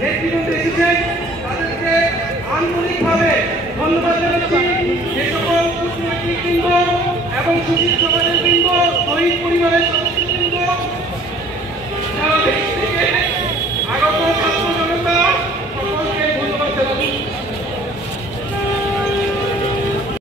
নেতৃবৃন্দ এসেছেন তাদেরকে আন্তরিকভাবে ধন্যবাদ জানাচ্ছি। যে সকল কূটনীতিবৃন্দ এবং সুশীল সমাজ